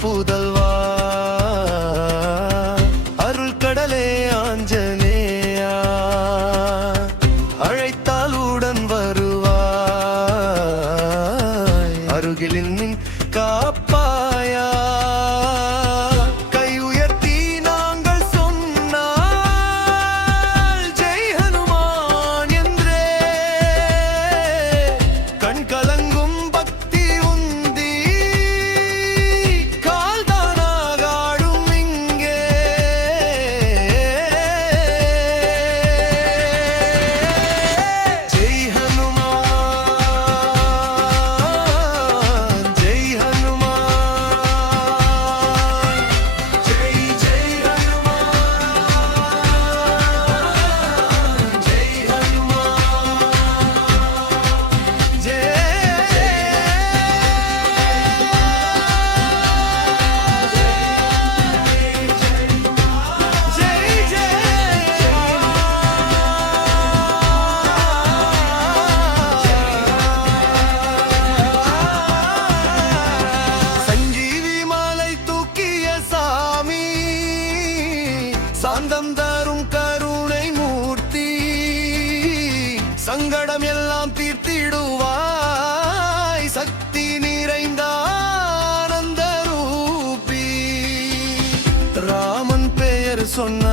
புதல்வா அருள் கடலே ஆஞ்சநேயா அழைத்தால் உடன் வருவாய் அருகிலின் காப்பாயா கை உயர்த்தி நாங்கள் சொன்னால் ஜெய் ஹனுமான் என்றே கண் கலங்கும் பக்தி உந்தி கால்தானாகாடும் இங்கே ஜெய் ஹனுமான் ஜெய் ஹனுமான் ஜெய் ஜெய் ஹனுமான் ஜெய் ஹனுமான் ஜெய் சஞ்சீவி மாலை தூக்கிய சாமி சாந்தம் தரும் கருணை மூர்த்தி சங்கடம் எல்லாம் தீர்த்திடுவாய் சக்தி நிறைந்த ஆனந்த ரூபி ராமன் பெயர் சொன்ன